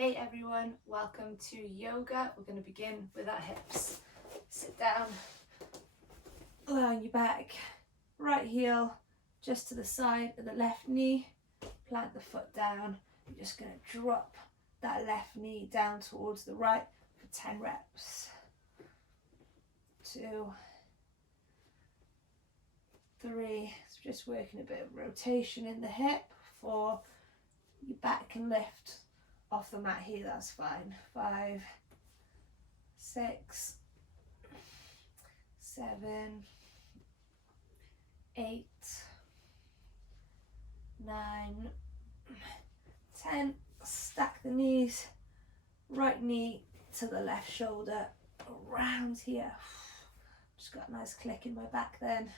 Hey everyone, welcome to yoga. We're going to begin with our hips. Sit down, allowing your back, right heel just to the side of the left knee. Plant the foot down. You're just going to drop that left knee down towards the right for 10 reps. 2, 3, so just working a bit of rotation in the hip. 4, your back can lift off the mat here, that's fine. 5, 6, 7, 8, 9, 10. Stack the knees, right knee to the left shoulder, around here. Just got a nice click in my back then.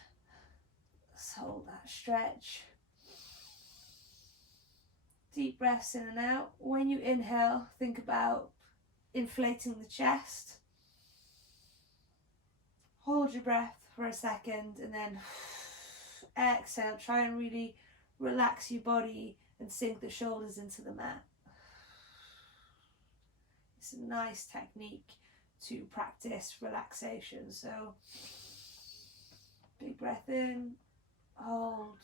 Let's hold that stretch. Deep breaths in and out. When you inhale, think about inflating the chest. Hold your breath for a second and then exhale. Try and really relax your body and sink the shoulders into the mat. It's a nice technique to practice relaxation. So big breath in, hold,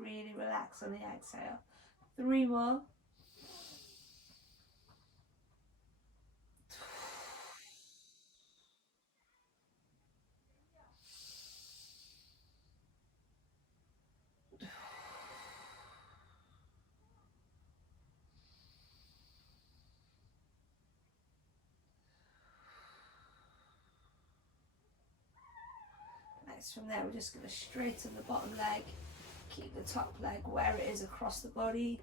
really relax on the exhale. 3 more. Nice. From there, we're just going to straighten the bottom leg. Keep the top leg where it is across the body.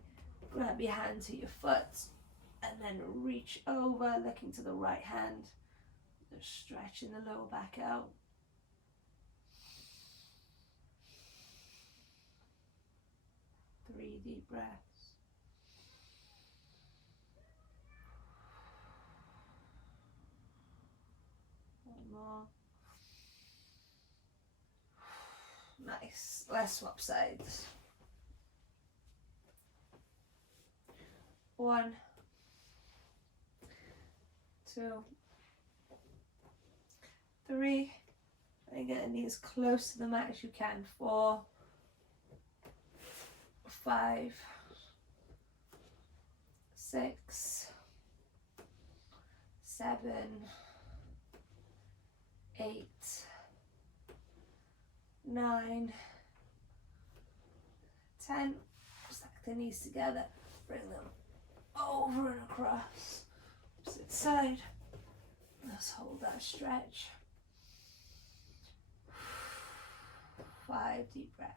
Grab your hand to your foot and then reach over, looking to the right hand. Just stretching the lower back out. 3 deep breaths. One more. Nice. Let's swap sides. 1, 2, 3. And get the knees close to the mat as you can. 4, 5, 6, 7, 8, 9, 10. Stack the knees together. Bring them over and across. Opposite side. Let's hold that stretch. 5 deep breaths.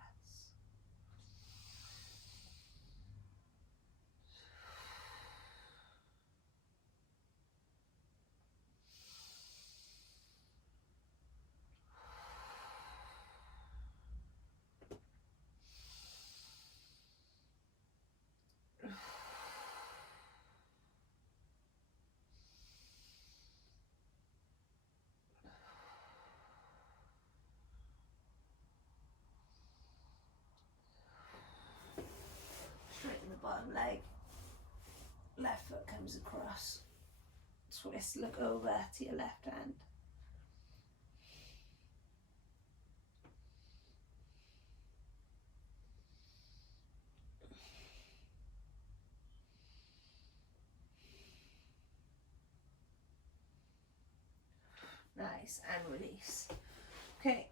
Straighten the bottom leg. Left foot comes across. Twist, look over to your left hand. Nice, and release. Okay,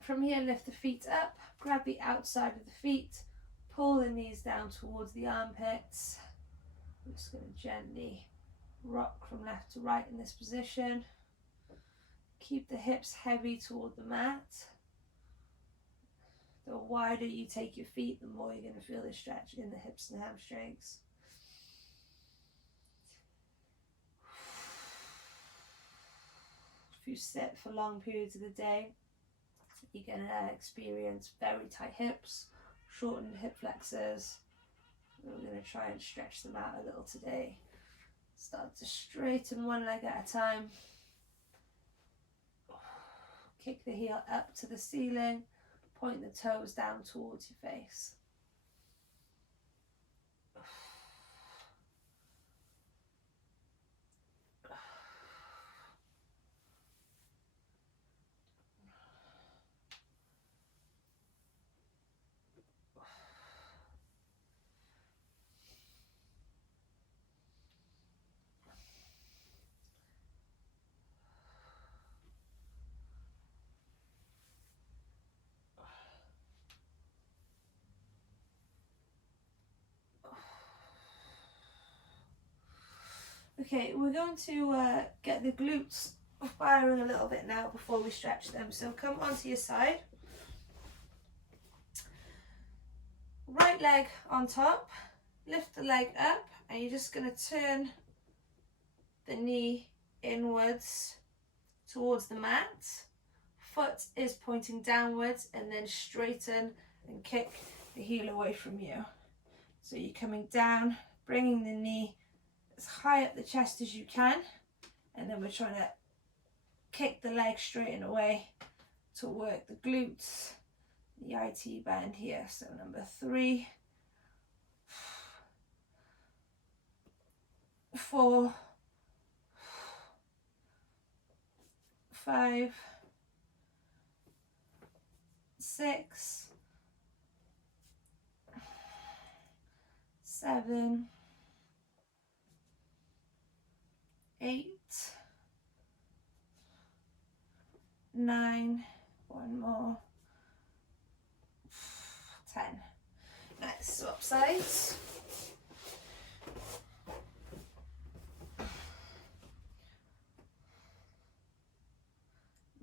from here lift the feet up, grab the outside of the feet, pull the knees down towards the armpits. I'm just going to gently rock from left to right in this position. Keep the hips heavy toward the mat. The wider you take your feet, the more you're going to feel the stretch in the hips and hamstrings. If you sit for long periods of the day, you're going to experience very tight hips, shortened hip flexors. We're going to try and stretch them out a little today. Start to straighten one leg at a time. Kick the heel up to the ceiling. Point the toes down towards your face. Okay, we're going to get the glutes firing a little bit now before we stretch them. So come onto your side. Right leg on top, lift the leg up, and you're just going to turn the knee inwards towards the mat. Foot is pointing downwards, and then straighten and kick the heel away from you. So you're coming down, bringing the knee as high up the chest as you can, and then we're trying to kick the leg straight and away to work the glutes, the IT band here. So number 3, 4, 5, 6, 7, 8, 9, one more, 10. Let's swap sides.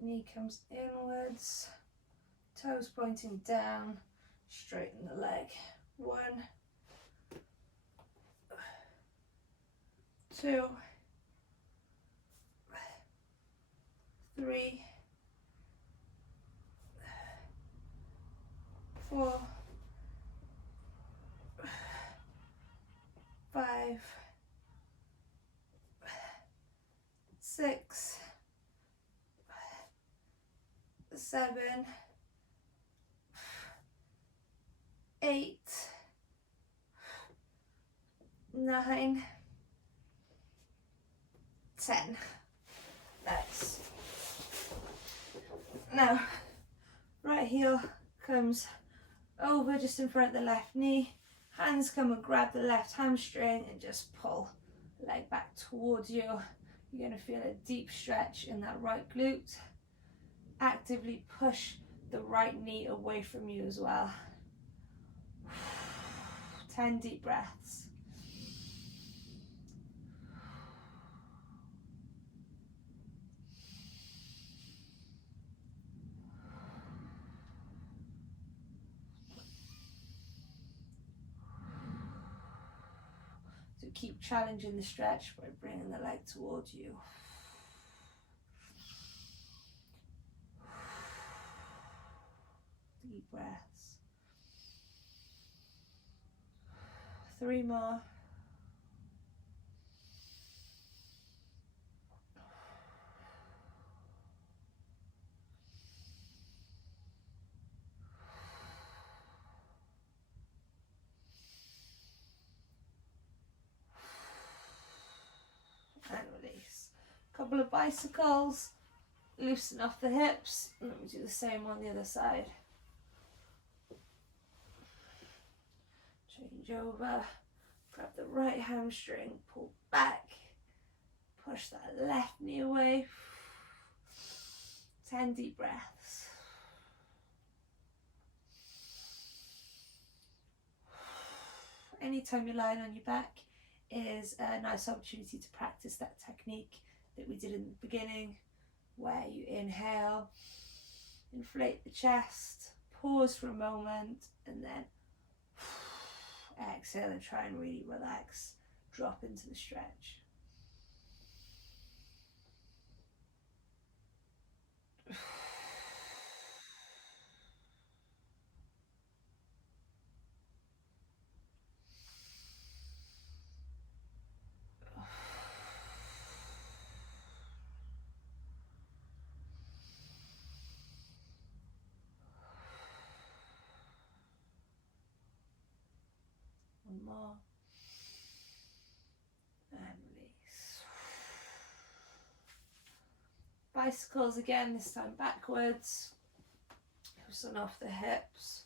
Knee comes inwards, toes pointing down, straighten the leg. 1, 2, 3, 4, 5, 6, 7, 8, 9, 10. Nice. Now, right heel comes over just in front of the left knee. Hands come and grab the left hamstring and just pull the leg back towards you. You're going to feel a deep stretch in that right glute. Actively push the right knee away from you as well. 10 deep breaths. So keep challenging the stretch by bringing the leg towards you. Deep breaths. 3 more. And release. Couple of bicycles. Loosen off the hips. And let me do the same on the other side. Change over. Grab the right hamstring. Pull back. Push that left knee away. 10 deep breaths. Anytime you're lying on your back is a nice opportunity to practice that technique that we did in the beginning, where you inhale, inflate the chest, pause for a moment, and then exhale and try and really relax, drop into the stretch. One more. And release. Bicycles again, this time backwards. Loosen off the hips.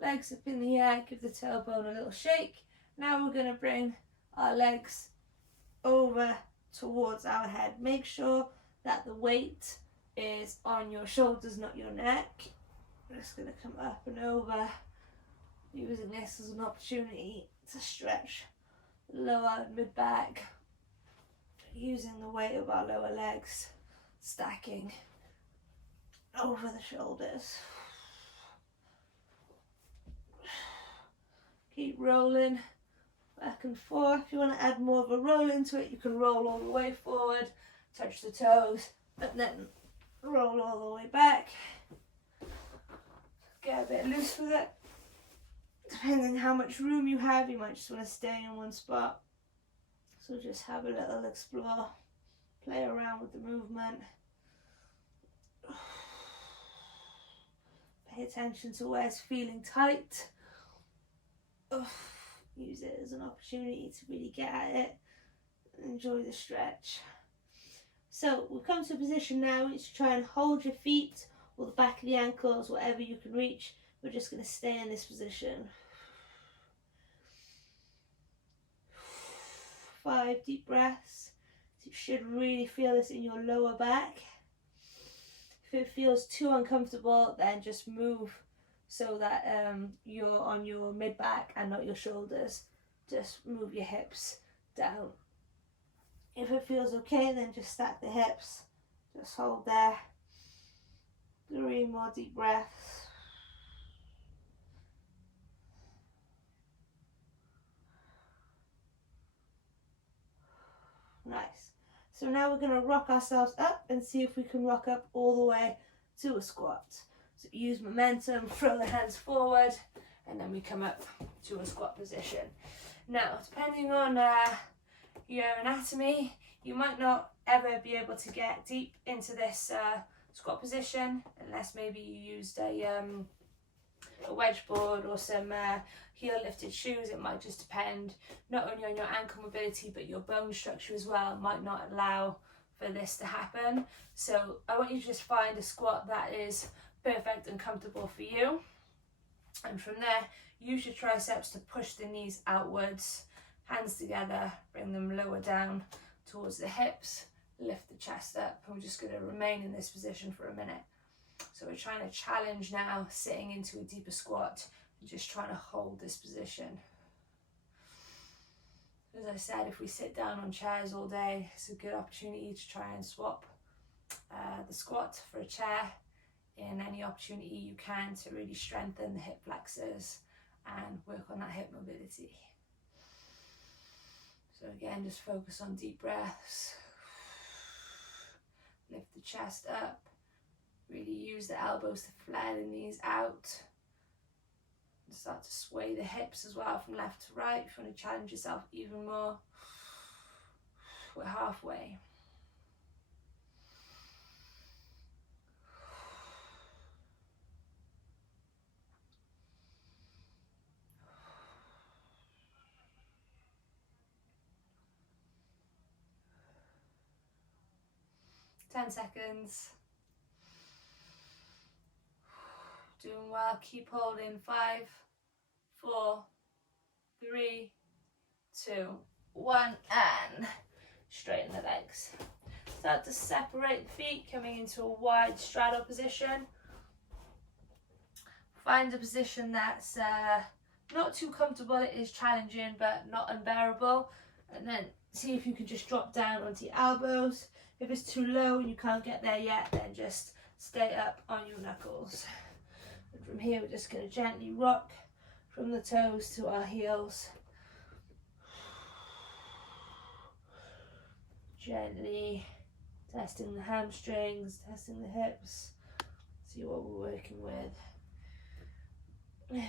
Legs up in the air, give the tailbone a little shake. Now we're going to bring our legs over towards our head. Make sure that the weight is on your shoulders, not your neck. I'm just going to come up and over, using this as an opportunity to stretch the lower mid-back, using the weight of our lower legs, stacking over the shoulders. Keep rolling back and forth. If you want to add more of a roll into it, you can roll all the way forward, touch the toes, and then roll all the way back. Get a bit loose with it. Depending on how much room you have, you might just want to stay in one spot. So just have a little explore, play around with the movement. Pay attention to where it's feeling tight. Use it as an opportunity to really get at it. Enjoy the stretch. So we'll come to a position now to try and hold your feet or the back of the ankles, whatever you can reach. We're just going to stay in this position. 5 deep breaths. So you should really feel this in your lower back. If it feels too uncomfortable, then just move so that you're on your mid-back and not your shoulders. Just move your hips down. If it feels okay, then just stack the hips. Just hold there. 3 more deep breaths. Nice. So now we're going to rock ourselves up and see if we can rock up all the way to a squat. So use momentum, throw the hands forward, and then we come up to a squat position. Now, depending on your anatomy, you might not ever be able to get deep into this squat position unless maybe you used a wedge board or some heel lifted shoes. It might just depend not only on your ankle mobility but your bone structure as well. It might not allow for this to happen. So I want you to just find a squat that is perfect and comfortable for you, and from there use your triceps to push the knees outwards, hands together, bring them lower down towards the hips, lift the chest up, and we're just going to remain in this position for a minute. So we're trying to challenge now sitting into a deeper squat and just trying to hold this position. As I said, if we sit down on chairs all day, it's a good opportunity to try and swap the squat for a chair in any opportunity you can to really strengthen the hip flexors and work on that hip mobility. So again, just focus on deep breaths. Lift the chest up. Really use the elbows to flare the knees out. And start to sway the hips as well from left to right if you want to challenge yourself even more. We're halfway. Ten seconds. Doing well, keep holding. 5, 4, 3, 2, 1, and straighten the legs. Start to separate the feet, coming into a wide straddle position. Find a position that's not too comfortable. It is challenging but not unbearable, and then see if you can just drop down onto your elbows. If it's too low and you can't get there yet, then just stay up on your knuckles. And from here, we're just going to gently rock from the toes to our heels. Gently testing the hamstrings, testing the hips. See what we're working with. If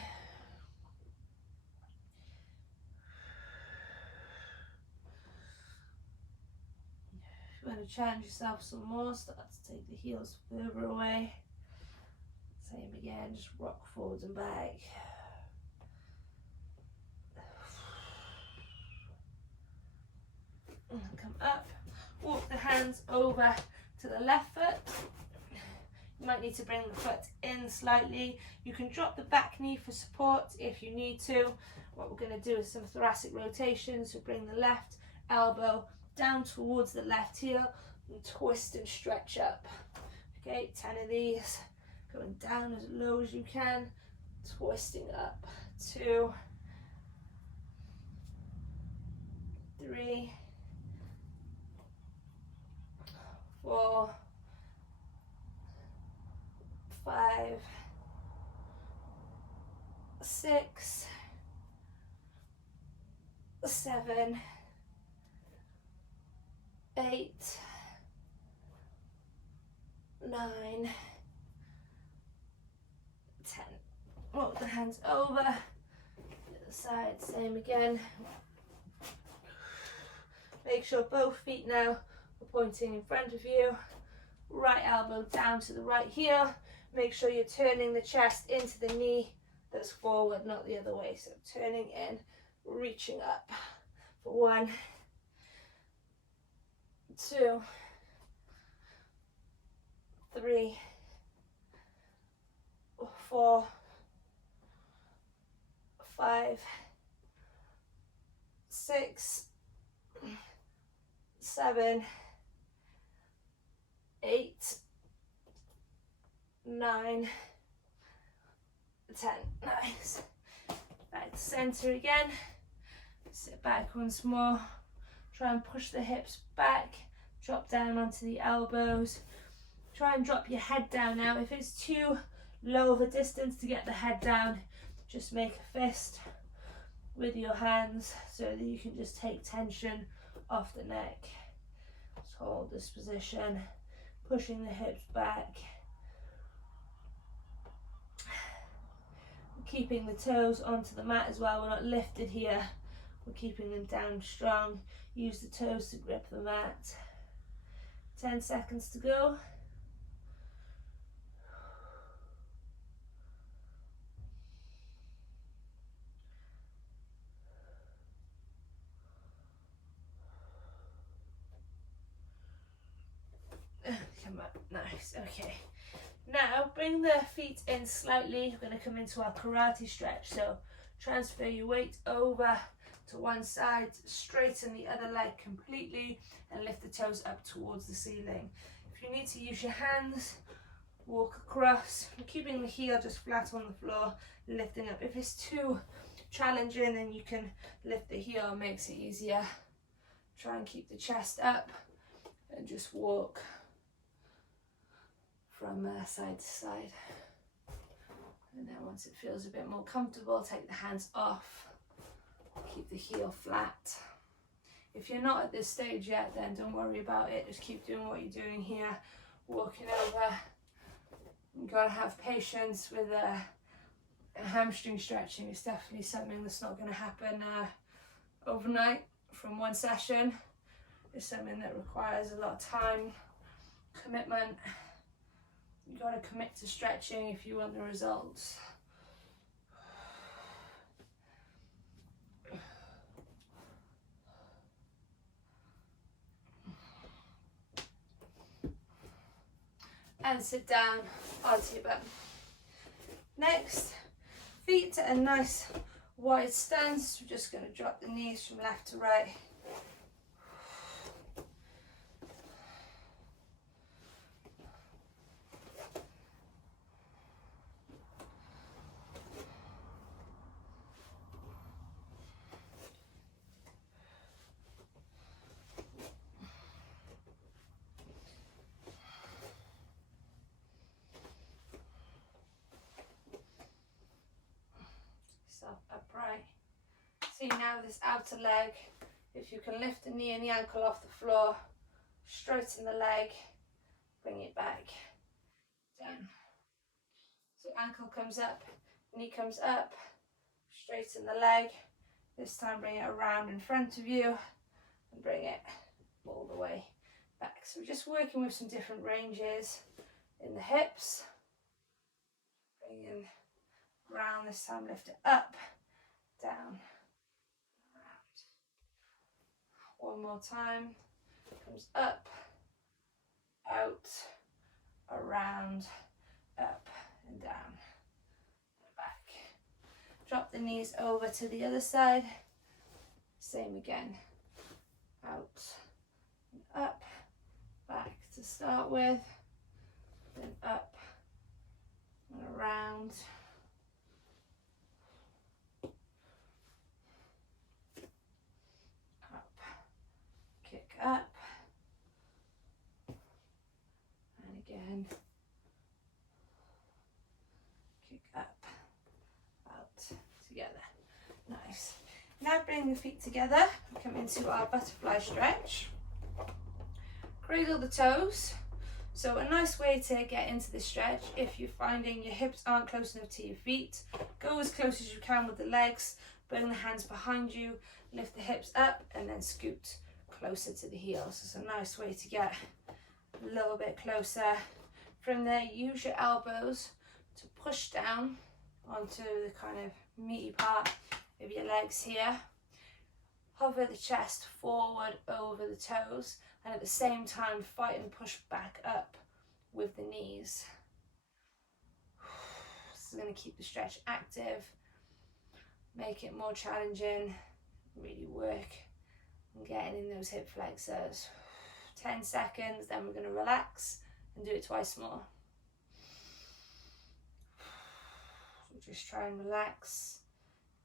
you want to challenge yourself some more, start to take the heels further away. Same again, just rock forwards and back. And come up, walk the hands over to the left foot. You might need to bring the foot in slightly. You can drop the back knee for support if you need to. What we're going to do is some thoracic rotation, so bring the left elbow down towards the left heel and twist and stretch up. Okay, 10 of these, going down as low as you can twisting up. 2, 3, 4, 5, 6, 7, 8, 9, 10. Walk the hands over. The other side, same again. Make sure both feet now are pointing in front of you. Right elbow down to the right heel. Make sure you're turning the chest into the knee that's forward, not the other way. So turning in, reaching up for 1, 2, 3, 4, 5, 6, 7, 8, 9, 10. Nice. Back to center again. Sit back once more. Try and push the hips back. Drop down onto the elbows. Try and drop your head down now. If it's too low of a distance to get the head down, just make a fist with your hands so that you can just take tension off the neck. Just hold this position, pushing the hips back. Keeping the toes onto the mat as well. We're not lifted here. We're keeping them down strong. Use the toes to grip the mat. 10 seconds to go. Come on, nice, okay. Now bring the feet in slightly. We're going to come into our karate stretch. So transfer your weight over to one side, straighten the other leg completely and lift the toes up towards the ceiling. If you need to use your hands, walk across, keeping the heel just flat on the floor, lifting up. If it's too challenging, then you can lift the heel, it makes it easier. Try and keep the chest up and just walk from side to side. And then once it feels a bit more comfortable, take the hands off, keep the heel flat. If you're not at this stage yet, then don't worry about it, just keep doing what you're doing here, walking over. You've got to have patience with hamstring stretching. It's definitely something that's not going to happen overnight from one session. It's something that requires a lot of time, commitment. You've got to commit to stretching if you want the results. And sit down onto your bum. Next, feet at a nice wide stance. We're just going to drop the knees from left to right. Upright. See now this outer leg, if you can lift the knee and the ankle off the floor, straighten the leg, bring it back down. So ankle comes up, knee comes up, straighten the leg, this time bring it around in front of you and bring it all the way back. So we're just working with some different ranges in the hips. Bring in round, this time lift it up, down, around. One more time, comes up, out, around, up and down, and back. Drop the knees over to the other side, same again, out, and up, back to start with, then up, and around, Now bring the feet together, come into our butterfly stretch. Cradle the toes. So a nice way to get into this stretch, if you're finding your hips aren't close enough to your feet, go as close as you can with the legs, bring the hands behind you, lift the hips up and then scoot closer to the heels. It's a nice way to get a little bit closer. From there, use your elbows to push down onto the kind of meaty part of your legs here. Hover the chest forward over the toes, and at the same time fight and push back up with the knees. This is going to keep the stretch active, make it more challenging, really work on getting in those hip flexors. 10 seconds, then we're going to relax and do it twice more. So just try and relax.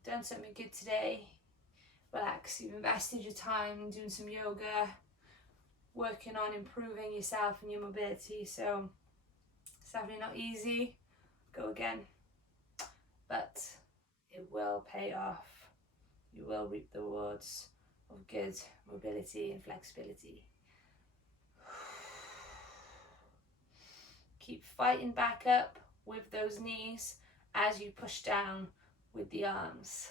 Done something good today. Relax. You've invested your time in doing some yoga, working on improving yourself and your mobility. So it's definitely not easy. Go again. But it will pay off. You will reap the rewards of good mobility and flexibility. Keep fighting back up with those knees as you push down with the arms.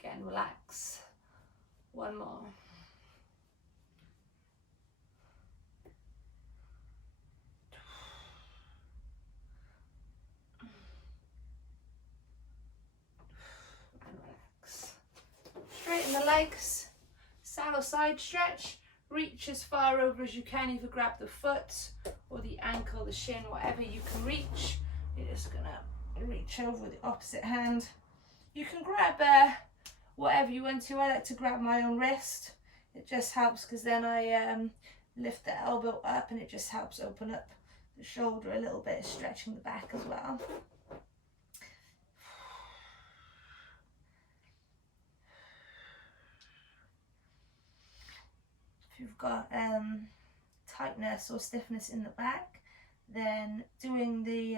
Again, relax. One more. And relax. Straighten the legs. Saddle side stretch. Reach as far over as you can, either grab the foot or the ankle, the shin, whatever you can reach. You're just gonna reach over with the opposite hand. You can grab whatever you want to. I like to grab my own wrist. It just helps because then I lift the elbow up and it just helps open up the shoulder a little bit, stretching the back as well. If you've got tightness or stiffness in the back, then doing the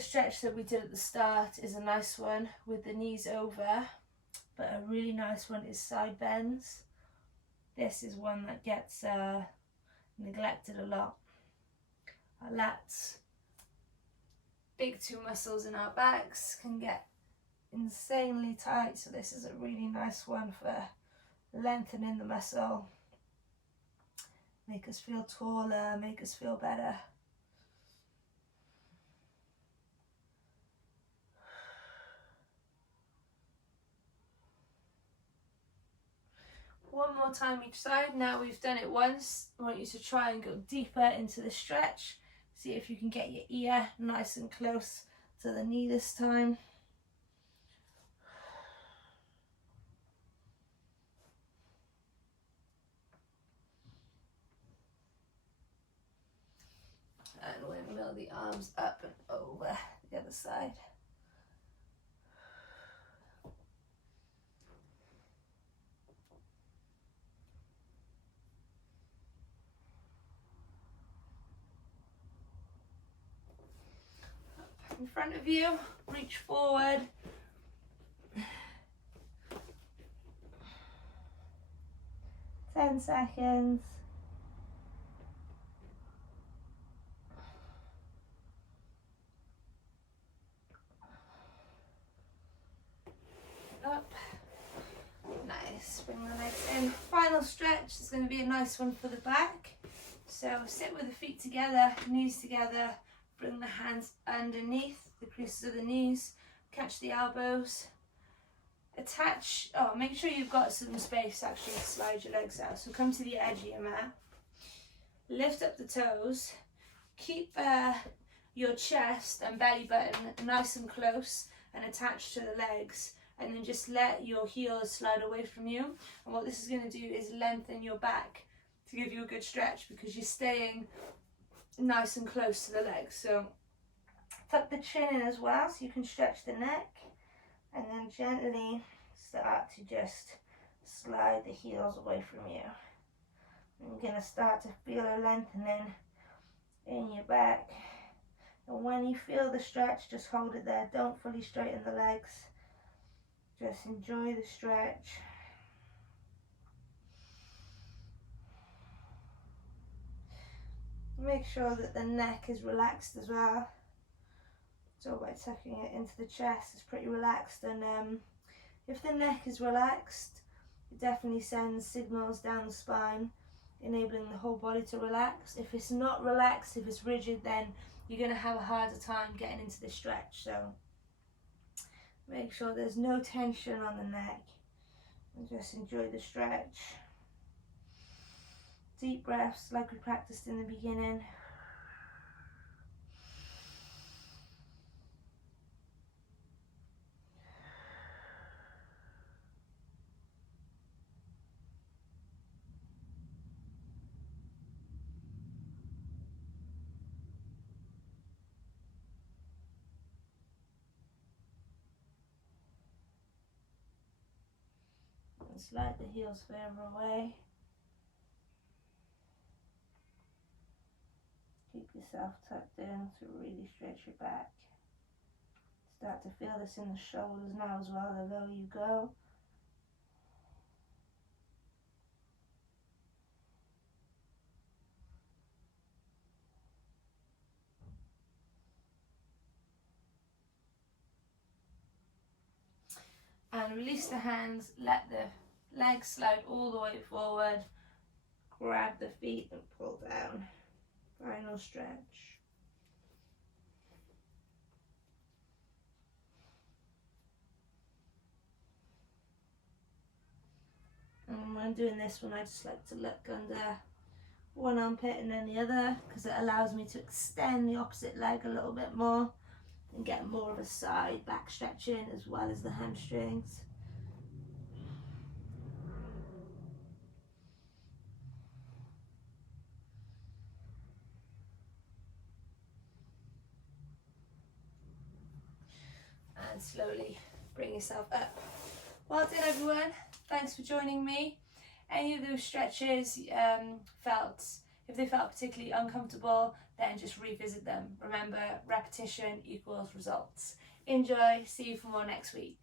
stretch that we did at the start is a nice one with the knees over, but a really nice one is side bends. This is one that gets neglected a lot. Our lats, big two muscles in our backs, can get insanely tight, so this is a really nice one for lengthening the muscle, make us feel taller, make us feel better. One more time each side. Now we've done it once, I want you to try and go deeper into the stretch. See if you can get your ear nice and close to the knee this time. And we'll mill the arms up and over the other side. Up in front of you, reach forward. Ten seconds. Up. Nice. Bring the legs in. Final stretch is going to be a nice one for the back. So sit with the feet together, knees together, bring the hands underneath the creases of the knees, catch the elbows, attach, make sure you've got some space actually to slide your legs out. So come to the edge of your mat, lift up the toes, keep your chest and belly button nice and close and attached to the legs, and then just let your heels slide away from you. And what this is going to do is lengthen your back to give you a good stretch, because you're staying nice and close to the legs. So tuck the chin in as well so you can stretch the neck, and then gently start to just slide the heels away from you. And you're going to start to feel a lengthening in your back And when you feel the stretch, just hold it there. Don't fully straighten the legs. Just enjoy the stretch. Make sure that the neck is relaxed as well. So by tucking it into the chest, it's pretty relaxed. And if the neck is relaxed, it definitely sends signals down the spine, enabling the whole body to relax. If it's not relaxed, if it's rigid, then you're going to have a harder time getting into the stretch. So make sure there's no tension on the neck and just enjoy the stretch. Deep breaths like we practiced in the beginning. And slide the heels further away. Keep yourself tucked in to really stretch your back. Start to feel this in the shoulders now as well, the lower you go. And release the hands, let the legs slide all the way forward. Grab the feet and pull down. Final stretch. And when I'm doing this one, I just like to look under one armpit and then the other, because it allows me to extend the opposite leg a little bit more and get more of a side back stretching as well as the hamstrings. And slowly bring yourself up. Well done everyone, thanks for joining me. Any of those stretches if they felt particularly uncomfortable, then just revisit them. Remember, repetition equals results. Enjoy, see you for more next week.